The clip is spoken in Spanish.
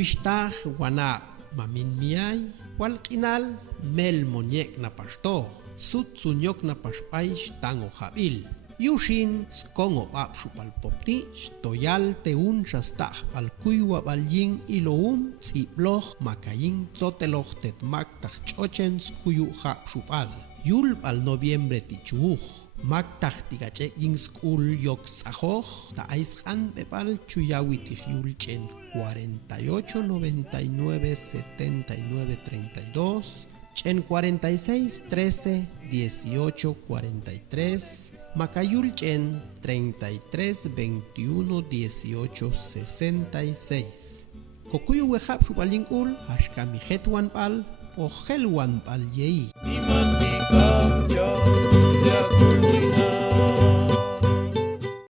Wishtaj wana mamin miay, walkinal mel monyek na pasto, sut sunyok na paspaish tango jabil. Yushin skongo bab shupal popti, stoyal teun shastah al kuywa balyin iloum tziploch makayin tzoteloch tetmak tachchochen skuyu ha shupal. Yul al noviembre tichuj. Maktach tigache yin skul yok sajoch, ta aishan pepal chuyawitich yulchen 48 99 79 32, chen 46 13 18 43, Macayulchen 33 21 18 66. Kokuyu wehap shupalin ul, hashkamijet wan pal, o gel wan pal yei.